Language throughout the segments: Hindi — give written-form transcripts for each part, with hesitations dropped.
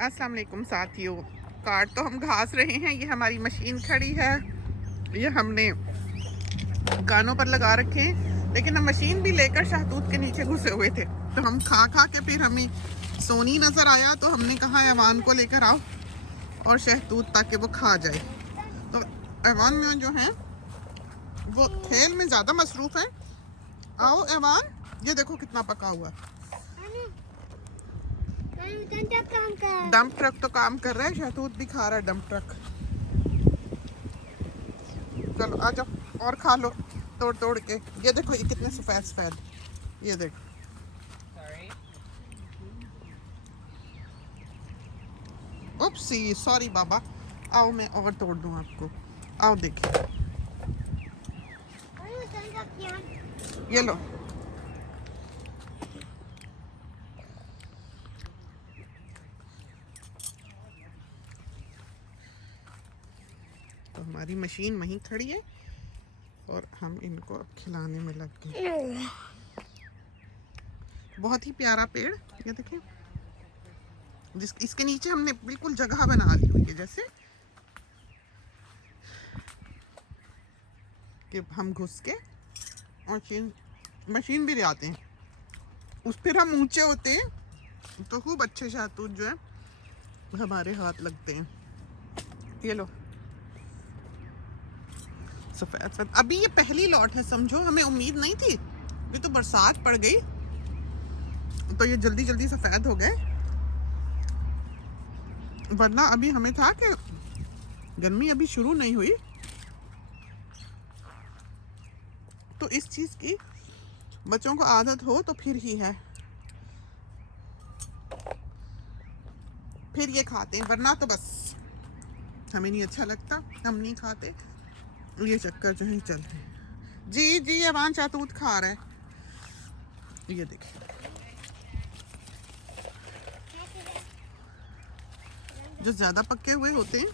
अस्सलाम वालेकुम साथियों। काट तो हम घास रहे हैं। ये हमारी मशीन खड़ी है, ये हमने कानों पर लगा रखे हैं, लेकिन हम मशीन भी लेकर शहतूत के नीचे घुसे हुए थे। तो हम खा खा के फिर हमें सोनी नज़र आया, तो हमने कहा ऐवान को लेकर आओ और शहतूत ताकि वो खा जाए। तो ऐवान में जो है वो खेल में ज़्यादा मसरूफ़ है। आओ ऐवान, ये देखो कितना पका हुआ है। डंप ट्रक तो काम कर रहा है, शहतूत भी खा रहा है डंप ट्रक। चलो आ जाओ और खा लो तोड़ तोड़ के। ये देखो ये कितने सफेद सफेद, ये देखो। उप्सी, सॉरी बाबा। आओ मैं और तोड़ दूं आपको। आओ देखिए, ये लो। तो हमारी मशीन वहीं खड़ी है और हम इनको अब खिलाने में लग गए। बहुत ही प्यारा पेड़, ये देखिए। इसके नीचे हमने बिल्कुल जगह बना ली हुई है, जैसे कि हम घुस के मशीन भी ले आते हैं। उस फिर हम ऊंचे होते हैं तो खूब अच्छे शहतूत जो है हमारे हाथ लगते हैं। ये लो सफेद सफेद। अभी ये पहली लॉट है, समझो। हमें उम्मीद नहीं थी, ये तो बरसात पड़ गई तो ये जल्दी जल्दी सफेद हो गए, वरना अभी हमें था कि गर्मी अभी शुरू नहीं हुई। तो इस चीज की बच्चों को आदत हो तो फिर ही है, फिर ये खाते हैं, वरना तो बस हमें नहीं अच्छा लगता, हम नहीं खाते। ये चक्कर जो है चलते हैं। जी जी, ऐवान शहतूत खा रहा है, ये देखिए। जो ज्यादा पके हुए होते हैं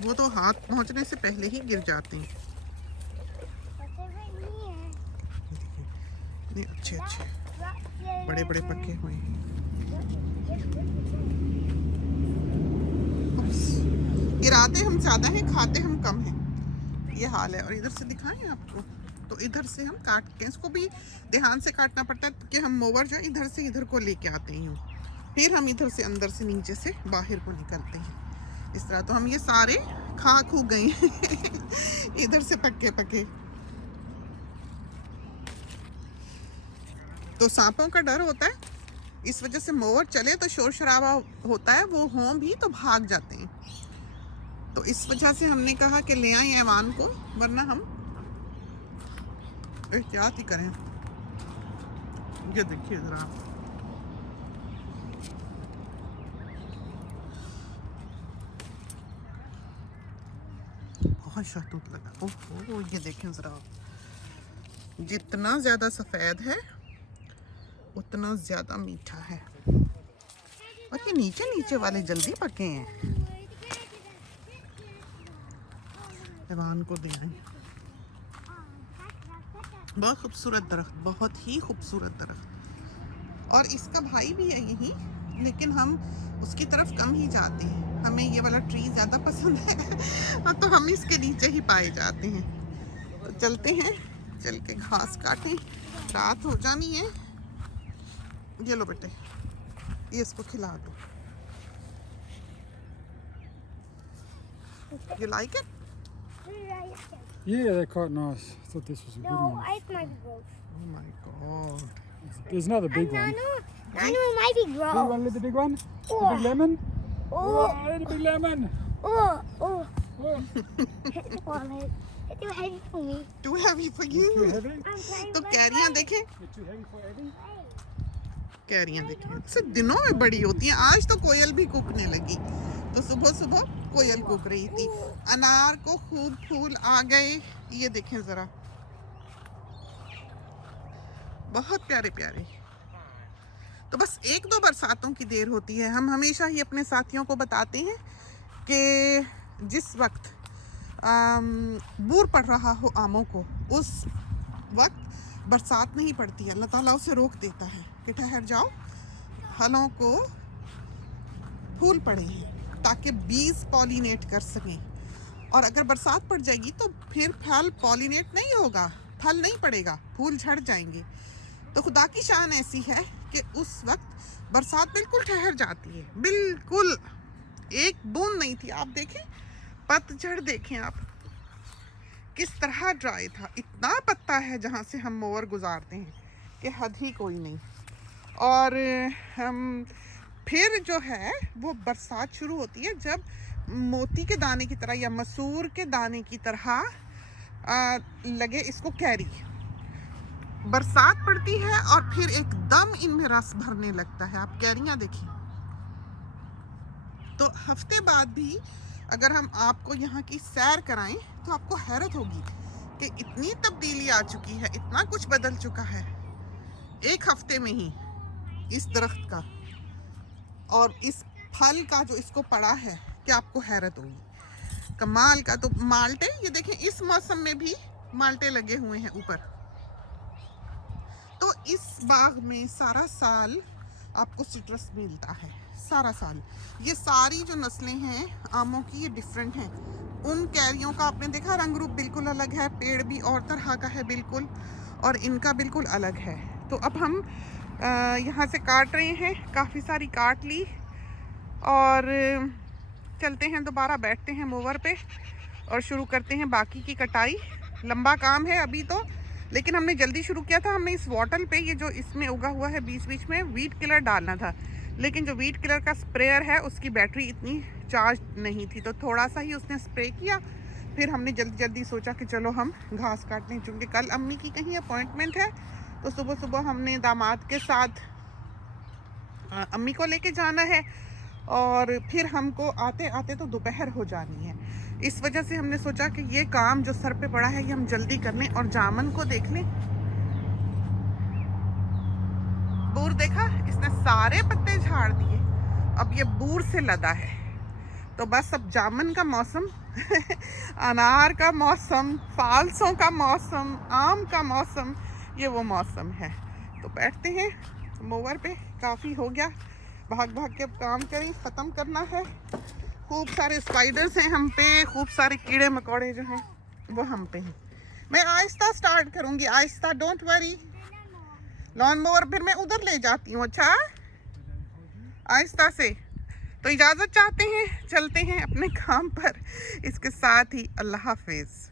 वो तो हाथ पहुंचने से पहले ही गिर जाते हैं। नहीं, अच्छे अच्छे बड़े बड़े पके हुए हैं। गिराते हम ज्यादा हैं, खाते हम कम हैं, ये हाल है। और इधर से दिखाएं आपको, तो इधर से हम काट के, इसको भी ध्यान से काटना पड़ता है कि हम मोवर जो इधर से इधर को लेके आते हैं, फिर हम इधर से अंदर से नीचे से बाहर को निकलते हैं इस तरह। तो हम ये सारे खा खू गए इधर से पक्के पके। तो सांपों का डर होता है, इस वजह से मोवर चले तो शोर शराबा होता है, वो हों भी तो भाग जाते हैं। तो इस वजह से हमने कहा कि ले आए ऐवान को, वरना हम एहतियात ही करें। ये देखिए जरा, बहुत शहतूत लगा। ओह, ये देखें जरा, जितना ज्यादा सफेद है उतना ज्यादा मीठा है। और ये नीचे नीचे वाले जल्दी पके हैं। ऐवान को दे रहे हैं। बहुत खूबसूरत दरख्त, बहुत ही खूबसूरत दरख्त। और इसका भाई भी है यही, लेकिन हम उसकी तरफ कम ही जाते हैं, हमें ये वाला ट्री ज़्यादा पसंद है तो हम इसके नीचे ही पाए जाते हैं। तो चलते हैं, चल के घास काटें, रात हो जानी है। ये लो बेटे, ये इसको खिला दो। You like it? Yeah, they're quite nice. I thought this was a good No, one. it might be gross. Oh my god. There's another big one. Nanu, it might be Big gross. one, little big one. The Oh. big lemon. Oh, Little big lemon. oh, oh. Oh, Well, it's too heavy for me. Too heavy for too you. heavy. I'm playing तो with कैरियां my देखें, You're too heavy for Eddie. कैरियां देखें, सिर्फ दिनों में बड़ी होती हैं। आज तो कोयल भी कूकने लगी, तो सुबह सुबह कोयल कूक रही थी। अनार को खूब फूल आ गए, ये देखें जरा, बहुत प्यारे प्यारे। तो बस एक दो बरसातों की देर होती है। हम हमेशा ही अपने साथियों को बताते हैं कि जिस वक्त बूर पड़ रहा हो आमों को, उस वक्त बरसात नहीं पड़ती है, अल्लाह ताला उसे रोक देता है कि ठहर जाओ, फलों को फूल पड़े हैं ताकि बीज पॉलिनेट कर सकें। और अगर बरसात पड़ जाएगी तो फिर फल पॉलिनेट नहीं होगा, फल नहीं पड़ेगा, फूल झड़ जाएंगे। तो खुदा की शान ऐसी है कि उस वक्त बरसात बिल्कुल ठहर जाती है, बिल्कुल एक बूंद नहीं थी। आप देखें पतझड़, देखें आप किस तरह ड्राई था। इतना पत्ता है जहाँ से हम मोवर गुजारते हैं कि हद ही कोई नहीं। और हम फिर जो है वो बरसात शुरू होती है जब मोती के दाने की तरह या मसूर के दाने की तरह लगे इसको कैरी। बरसात पड़ती है और फिर एकदम इनमें रस भरने लगता है। आप कैरियां देखिए। तो हफ्ते बाद भी अगर हम आपको यहाँ की सैर कराएं तो आपको हैरत होगी कि इतनी तब्दीली आ चुकी है, इतना कुछ बदल चुका है एक हफ्ते में ही इस दरख्त का और इस फल का जो इसको पड़ा है कि आपको हैरत होगी। कमाल का। तो माल्टे, ये देखें इस मौसम में भी माल्टे लगे हुए हैं ऊपर। तो इस बाग में सारा साल आपको सिट्रस मिलता है, सारा साल। ये सारी जो नस्लें हैं आमों की ये डिफरेंट हैं। उन कैरियों का आपने देखा रंग रूप बिल्कुल अलग है, पेड़ भी और तरह का है बिल्कुल, और इनका बिल्कुल अलग है। तो अब हम यहाँ से काट रहे हैं, काफ़ी सारी काट ली और चलते हैं दोबारा, बैठते हैं मोवर पे और शुरू करते हैं बाकी की कटाई। लंबा काम है अभी तो, लेकिन हमने जल्दी शुरू किया था। हमने इस वॉटल पे ये जो इसमें उगा हुआ है बीच बीच में वीट किलर डालना था, लेकिन जो वीट किलर का स्प्रेयर है उसकी बैटरी इतनी चार्ज नहीं थी, तो थोड़ा सा ही उसने स्प्रे किया। फिर हमने जल्दी जल्दी सोचा कि चलो हम घास काट लें, चूँकि कल अम्मी की कहीं अपॉइंटमेंट है। तो सुबह सुबह हमने दामाद के साथ अम्मी को लेके जाना है और फिर हमको आते आते तो दोपहर हो जानी है। इस वजह से हमने सोचा कि ये काम जो सर पे पड़ा है ये हम जल्दी कर लें। और जामन को देख लें, बूर देखा, इसने सारे पत्ते झाड़ दिए, अब ये बूर से लदा है। तो बस अब जामन का मौसम अनार का मौसम, फालसों का मौसम, आम का मौसम, ये वो मौसम है। तो बैठते हैं मोवर पे, काफ़ी हो गया, भाग भाग के अब काम करें, ख़त्म करना है। खूब सारे स्पाइडर्स हैं हम पे, खूब सारे कीड़े मकोड़े जो हैं वो हम पे हैं। मैं आहिस्ता स्टार्ट करूँगी, आहिस्ता, डोंट वरी। लॉन मोवर फिर मैं उधर ले जाती हूँ, अच्छा आहिस्ता से। तो इजाज़त चाहते हैं, चलते हैं अपने काम पर। इसके साथ ही अल्लाह हाफिज़।